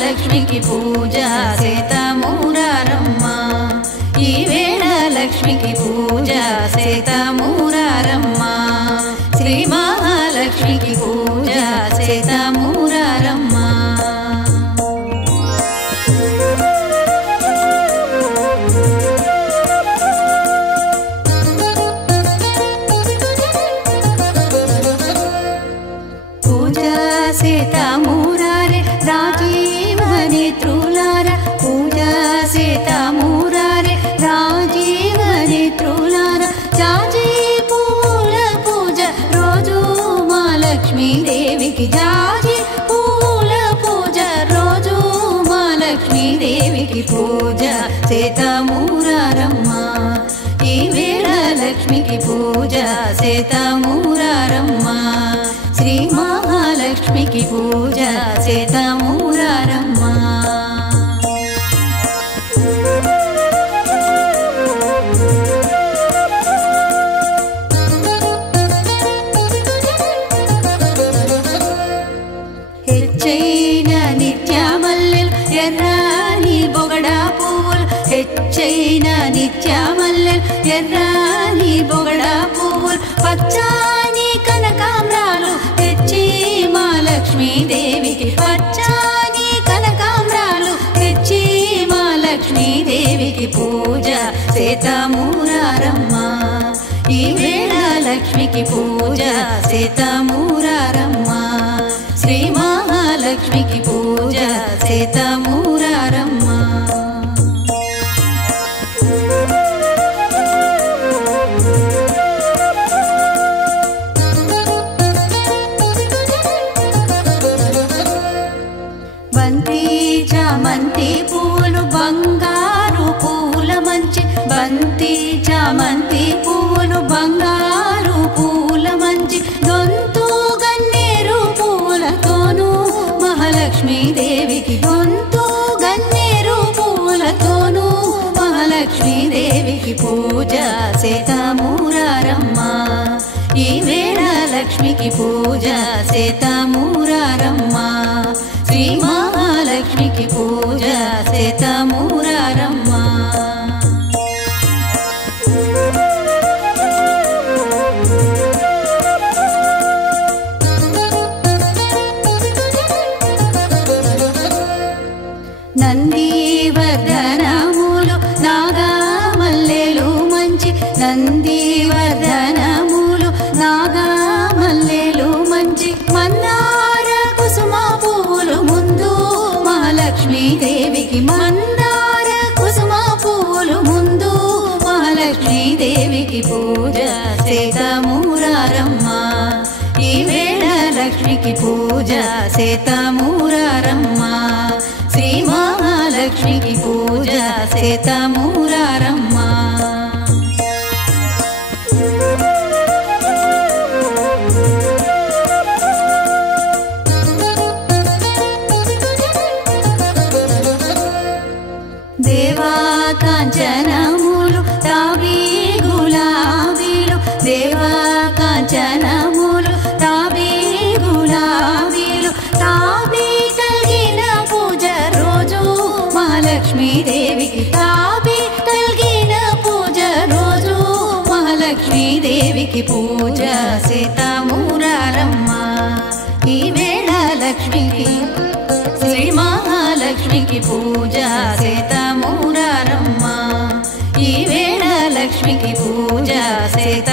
లక్ష్మికి పూజ సీతమూరారమ్మ ఈవేళ లక్ష్మికి పూజ సీతమూరారమ్మ శ్రీ మహాలక్ష్మికి పూజ సీతమూరారమ్మ పూజ సీతమూరారే రాజీవని త్రులార పూజ సీతమూరారే రాజీవని త్రులార జాజి పూల పూజ రోజు మా లక్ష్మీదేవికి జాజి పూల పూజ రోజు మా లక్ష్మీదేవికి పూజ సీతమూరారమ్మ ఈవేళ లక్ష్మికి పూజ సీతమూరారమ్మ శ్రీ మహాలక్ష్మికి పూజ సీతమూరారమ్మ హెచ్చైన నిత్యమల్లెలు ఎర్రని బొగడా పువ్వులు హెచ్చైన నిత్యమల్లెలు ఎర్రని బొగడా పువ్వులు పచ్చని కనకాంబరాలు తెచ్చి మా లక్ష్మీదేవికి పచ్చని కనకాంబరాలు తెచ్చి మా లక్ష్మీదేవికి పూజ సీతమూరారమ్మ ఈవేళ లక్ష్మికి పూజ సీతమూరారమ్మ శ్రీ మహాలక్ష్మికి పూజ సీతమూరారమ్మ బంతి చామంతి పూలు బంగారు పూల మంచి బంతి చామంతి పూలు బంగారు పూల మంచి గొంతు గన్నేరు పూలతోనూ మహాలక్ష్మీదేవికి గొంతు గన్నేరు పూలతోనూ మహాలక్ష్మీదేవికి పూజ సీతమూరారమ్మ ఈవేళ లక్ష్మికి పూజ సీతమూరారమ్మ శ్రీ మహాలక్ష్మికి పూజ సీతమూరారమ్మ నందివర్ధనములు నాగమల్లెలు మంచి నందివర్ధనములు నాగమల్లెలు మంచి మందార కుసుమ పువ్వులు ముందు మహాలక్ష్మీదేవికి మందార కుసుమ పువ్వులు ముందు మహాలక్ష్మీదేవికి పూజ సీతమూరారమ్మ ఈవేళ లక్ష్మికి పూజ సీతమూరారమ్మ శ్రీ మహాలక్ష్మికి పూజ సీతమూరారమ్మ దేవా కాంచనములు తావి గులాబీలు దేవా కాంచనములు తావి గులాబీలు తావి కలిగిన పూజ రోజు మహాలక్ష్మీదేవికి తావి కలిగిన పూజ రోజు మహాలక్ష్మీదేవికి పూజ సీతమూరారమ్మ ఈవేళ లక్ష్మికి శ్రీ మహాలక్ష్మికి పూజ సీతమూరారమ్మ ఈవేళ లక్ష్మికి పూజ సీత